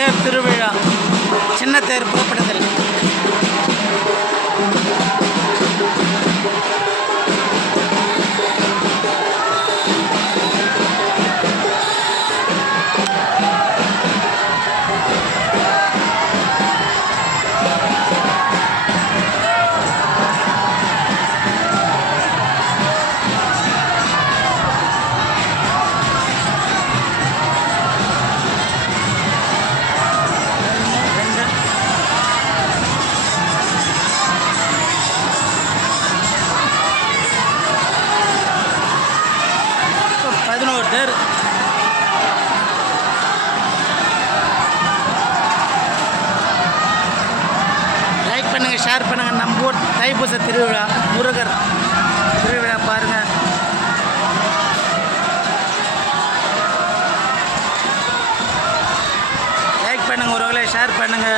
தேர் திருவிழா. சின்ன தேர் புறப்படுதல். There லைக் பண்ணுங்க ஷேர் பண்ணுங்க. நம்ம ஊர் தைப்பூச திருவிழா முருகர் திருவிழா பாருங்க. லைக் பண்ணுங்க ஒரு ஷேர் பண்ணுங்க.